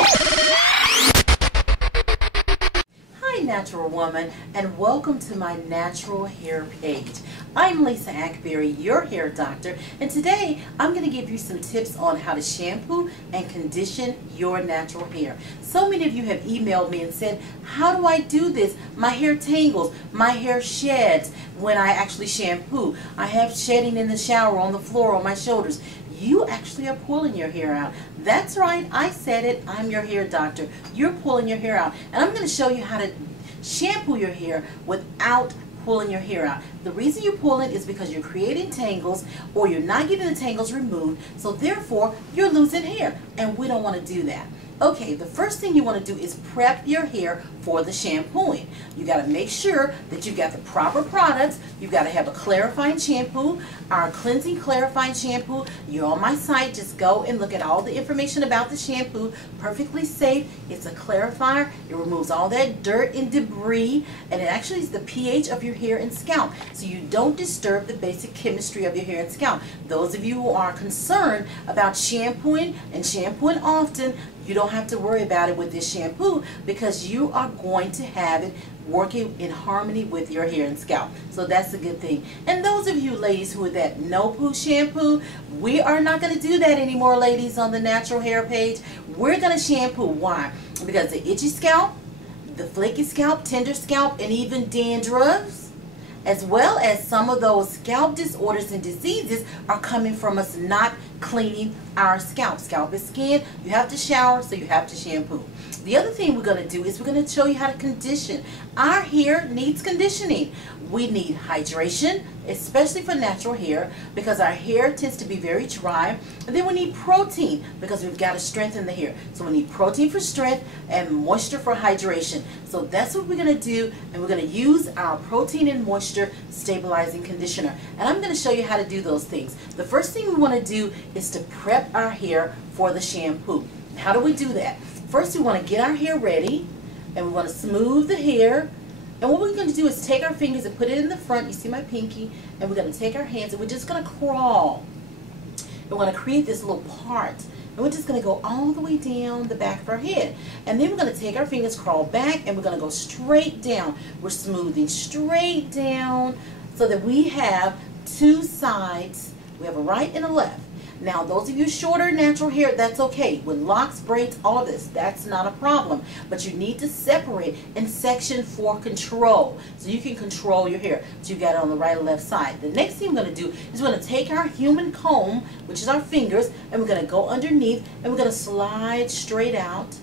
Hi natural woman, and welcome to my natural hair page. I'm Lisa Akbari, your hair doctor, and today I'm going to give you some tips on how to shampoo and condition your natural hair. So many of you have emailed me and said, how do I do this? My hair tangles, my hair sheds when I actually shampoo. I have shedding in the shower, on the floor, on my shoulders. You actually are pulling your hair out. That's right, I said it. I'm your hair doctor. You're pulling your hair out. And I'm going to show you how to shampoo your hair without pulling your hair out. The reason you pull it is because you're creating tangles or you're not getting the tangles removed, so therefore you're losing hair, and we don't want to do that. Okay, the first thing you want to do is prep your hair for the shampooing. You got to make sure that you've got the proper products. You've got to have a clarifying shampoo, our cleansing clarifying shampoo. You're on my site, just go and look at all the information about the shampoo. Perfectly safe. It's a clarifier. It removes all that dirt and debris, and it actually is the pH of your hair and scalp, so you don't disturb the basic chemistry of your hair and scalp. Those of you who are concerned about shampooing and shampooing often, you don't have to worry about it with this shampoo because you are going to have it working in harmony with your hair and scalp. So that's a good thing. And those of you ladies who are that no poo shampoo, we are not going to do that anymore, ladies, on the natural hair page. We're going to shampoo. Why? Because the itchy scalp, the flaky scalp, tender scalp, and even dandruffs, as well as some of those scalp disorders and diseases, are coming from us not cleaning our scalp. Scalp is skin. You have to shower, so you have to shampoo. The other thing we're going to do is we're going to show you how to condition. Our hair needs conditioning. We need hydration, especially for natural hair, because our hair tends to be very dry. And then we need protein because we've got to strengthen the hair. So we need protein for strength and moisture for hydration. So that's what we're going to do, and we're going to use our protein and moisture stabilizing conditioner. And I'm going to show you how to do those things. The first thing we want to do is to prep our hair for the shampoo. How do we do that? First, we want to get our hair ready, and we want to smooth the hair. And what we're going to do is take our fingers and put it in the front. You see my pinky? And we're going to take our hands and we're just going to crawl. And we're going to create this little part. And we're just going to go all the way down the back of our head. And then we're going to take our fingers, crawl back, and we're going to go straight down. We're smoothing straight down so that we have two sides. We have a right and a left. Now, those of you shorter natural hair, that's okay. With locks, braids, all of this, that's not a problem. But you need to separate in section for control, so you can control your hair. So you got it on the right and left side. The next thing we're going to do is we're going to take our human comb, which is our fingers, and we're going to go underneath, and we're going to slide straight out.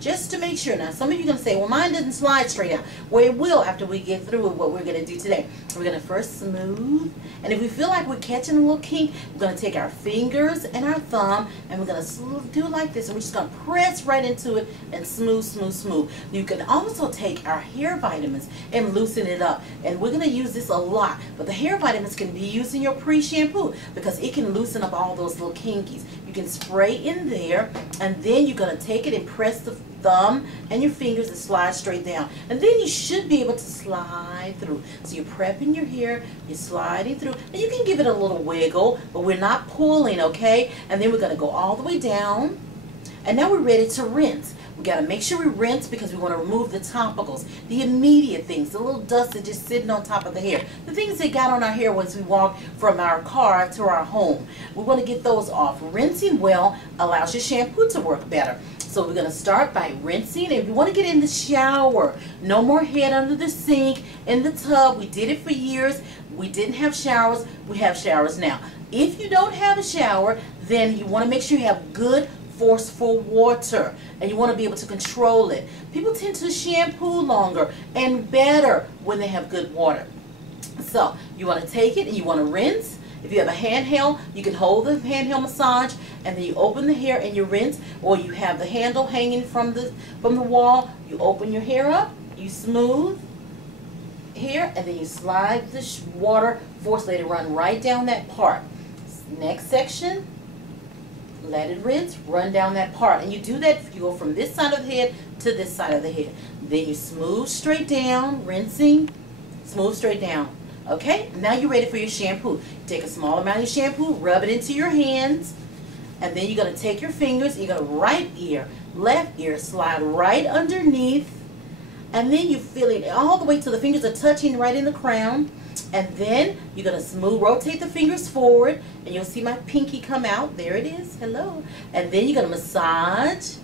Just to make sure. Now, some of you are going to say, well, mine doesn't slide straight out. Well, it will after we get through with what we're going to do today. We're going to first smooth. And if we feel like we're catching a little kink, we're going to take our fingers and our thumb, and we're going to do it like this. And we're just going to press right into it and smooth, smooth, smooth. You can also take our hair vitamins and loosen it up. And we're going to use this a lot. But the hair vitamins can be used in your pre-shampoo because it can loosen up all those little kinkies. You can spray in there, and then you're going to take it and press the thumb and your fingers and slide straight down. And then you should be able to slide through. So you're prepping your hair, you're sliding through, and you can give it a little wiggle, but we're not pulling, okay? And then we're going to go all the way down. And now we're ready to rinse. We got to make sure we rinse because we want to remove the topicals, the immediate things, the little dust that's just sitting on top of the hair, the things that got on our hair once we walk from our car to our home. We want to get those off. Rinsing well allows your shampoo to work better. So we're going to start by rinsing. And if you want to get in the shower, no more head under the sink, in the tub. We did it for years. We didn't have showers. We have showers now. If you don't have a shower, then you want to make sure you have good forceful water, and you want to be able to control it. People tend to shampoo longer and better when they have good water. So you want to take it and you want to rinse. If you have a handheld, you can hold the handheld massage, and then you open the hair and you rinse, or you have the handle hanging from the wall. You open your hair up, you smooth here, and then you slide the water, let it run right down that part. Next section, let it rinse, run down that part. And you do that, you go from this side of the head to this side of the head. Then you smooth straight down, rinsing, smooth straight down. Okay, now you're ready for your shampoo. Take a small amount of shampoo, rub it into your hands, And then you're going to take your fingers, you're going to right ear, left ear, slide right underneath. And then you feel it all the way till the fingers are touching right in the crown. And then you're going to smooth, rotate the fingers forward, and you'll see my pinky come out. There it is. Hello. And then you're going to massage,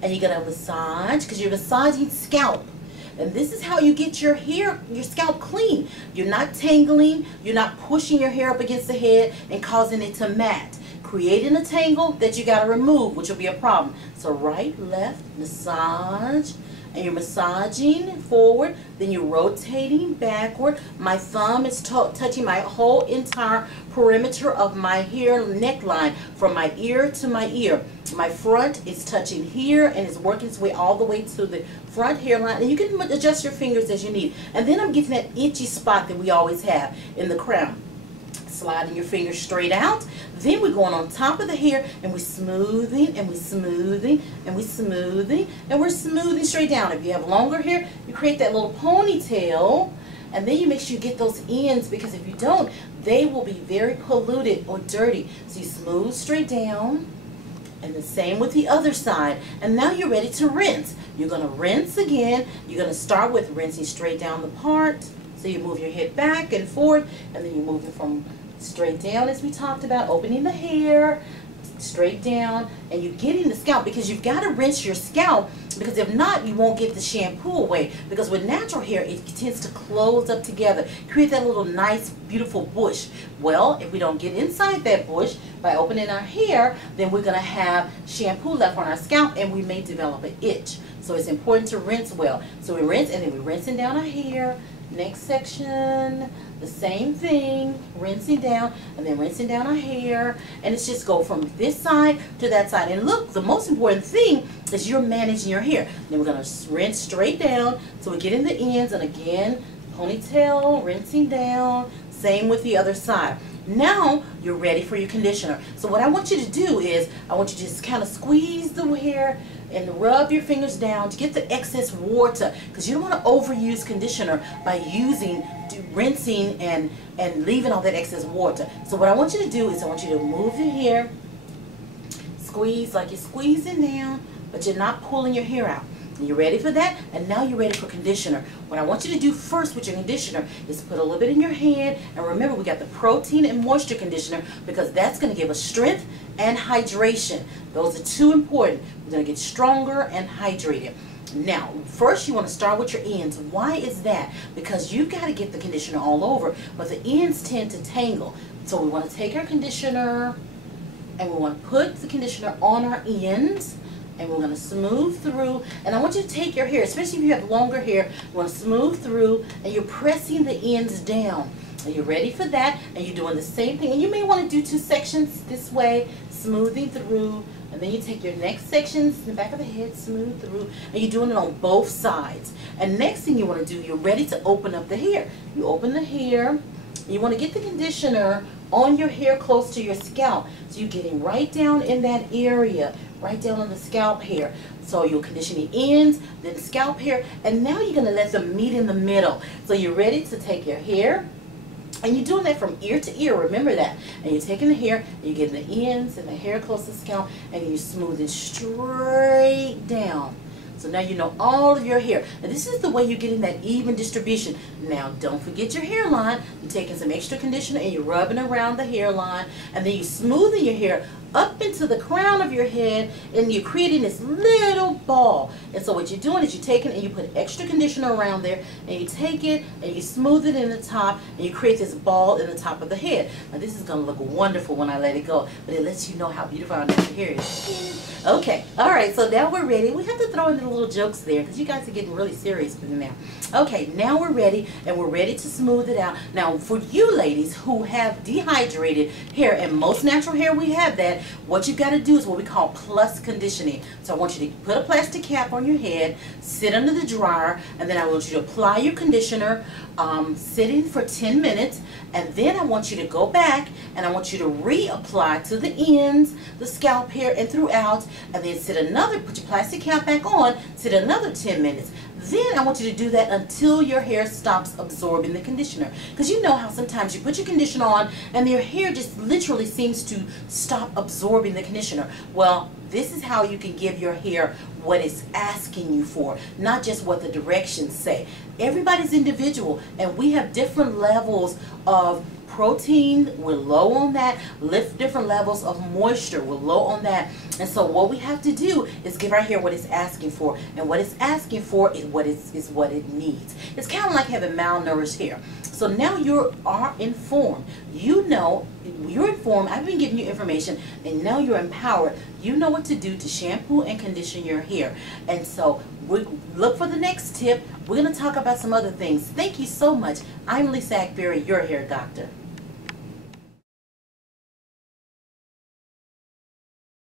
and you're going to massage, because you're massaging scalp. And this is how you get your hair, your scalp clean. You're not tangling, you're not pushing your hair up against the head and causing it to mat, creating a tangle that you got to remove, which will be a problem. So right, left, massage. And you're massaging forward, then you're rotating backward. My thumb is touching my whole entire perimeter of my hair neckline from my ear to my ear. My front is touching here and is working its way all the way to the front hairline. And you can adjust your fingers as you need. And then I'm getting that itchy spot that we always have in the crown. Sliding your fingers straight out. Then we're going on top of the hair and we're smoothing and we're smoothing and we're smoothing and we're smoothing straight down. If you have longer hair, you create that little ponytail, and then you make sure you get those ends, because if you don't, they will be very polluted or dirty. So you smooth straight down, and the same with the other side. And now you're ready to rinse. You're going to rinse again. You're going to start with rinsing straight down the part. So you move your head back and forward, and then you move it from straight down, as we talked about, opening the hair, straight down, and you're getting the scalp, because you've got to rinse your scalp, because if not, you won't get the shampoo away. Because with natural hair, it tends to close up together, create that little nice, beautiful bush. Well, if we don't get inside that bush by opening our hair, then we're going to have shampoo left on our scalp, and we may develop an itch. So it's important to rinse well. So we rinse, and then we're rinsing down our hair. Next section, the same thing, rinsing down, and then rinsing down our hair, and it's just go from this side to that side. And look, the most important thing is you're managing your hair. Then we're going to rinse straight down, so we're getting the ends, and again, ponytail, rinsing down, same with the other side. Now you're ready for your conditioner. So what I want you to do is, I want you to just kind of squeeze the hair and rub your fingers down to get the excess water, because you don't want to overuse conditioner by rinsing and leaving all that excess water. So what I want you to do is, I want you to move your hair, squeeze like you're squeezing down, but you're not pulling your hair out. You're ready for that, and now you're ready for conditioner. What I want you to do first with your conditioner is put a little bit in your hand, and remember, we got the protein and moisture conditioner, because that's going to give us strength and hydration. Those are two important. We're going to get stronger and hydrated. Now, first you want to start with your ends. Why is that? Because you've got to get the conditioner all over, but the ends tend to tangle. So we want to take our conditioner, and we want to put the conditioner on our ends, and we're going to smooth through. And I want you to take your hair, especially if you have longer hair, you want to smooth through, and you're pressing the ends down. And you're ready for that, and you're doing the same thing. And you may want to do two sections this way, smoothing through, and then you take your next sections in the back of the head, smooth through, and you're doing it on both sides. And next thing you want to do, you're ready to open up the hair. You open the hair, and you want to get the conditioner on your hair close to your scalp. So you're getting right down in that area, right down on the scalp hair. So you'll condition the ends, then scalp hair, and now you're going to let them meet in the middle. So you're ready to take your hair, and you're doing that from ear to ear, remember that. And you're taking the hair, and you're getting the ends and the hair close to the scalp, and you're smoothing straight down. So now you know all of your hair. And this is the way you're getting that even distribution. Now, don't forget your hairline. You're taking some extra conditioner, and you're rubbing around the hairline, and then you're smoothing your hair up into the crown of your head, and you're creating this little ball. And so what you're doing is you're taking and you put extra conditioner around there, and you take it and you smooth it in the top, and you create this ball in the top of the head. Now this is going to look wonderful when I let it go, but it lets you know how beautiful our natural hair is. Okay, alright, so now we're ready. We have to throw in the little jokes there, because you guys are getting really serious with me now. Okay, now we're ready, and we're ready to smooth it out. Now for you ladies who have dehydrated hair, and most natural hair we have that, what you've got to do is what we call plus conditioning. So I want you to put a plastic cap on your head, sit under the dryer, and then I want you to apply your conditioner, sitting for 10 minutes, and then I want you to go back and I want you to reapply to the ends, the scalp hair, and throughout, and then put your plastic cap back on, sit another 10 minutes. Then I want you to do that until your hair stops absorbing the conditioner. Because you know how sometimes you put your conditioner on and your hair just literally seems to stop absorbing the conditioner. Well, this is how you can give your hair what it's asking you for, not just what the directions say. Everybody's individual, and we have different levels of protein, we're low on that. Different levels of moisture, we're low on that. And so what we have to do is give our hair what it's asking for, and what it's asking for is what it needs. It's kind of like having malnourished hair. So now you are informed. You know, you're informed. I've been giving you information, and now you're empowered. You know what to do to shampoo and condition your hair. And so look for the next tip. We're going to talk about some other things. Thank you so much. I'm Lisa Akbari, your hair doctor.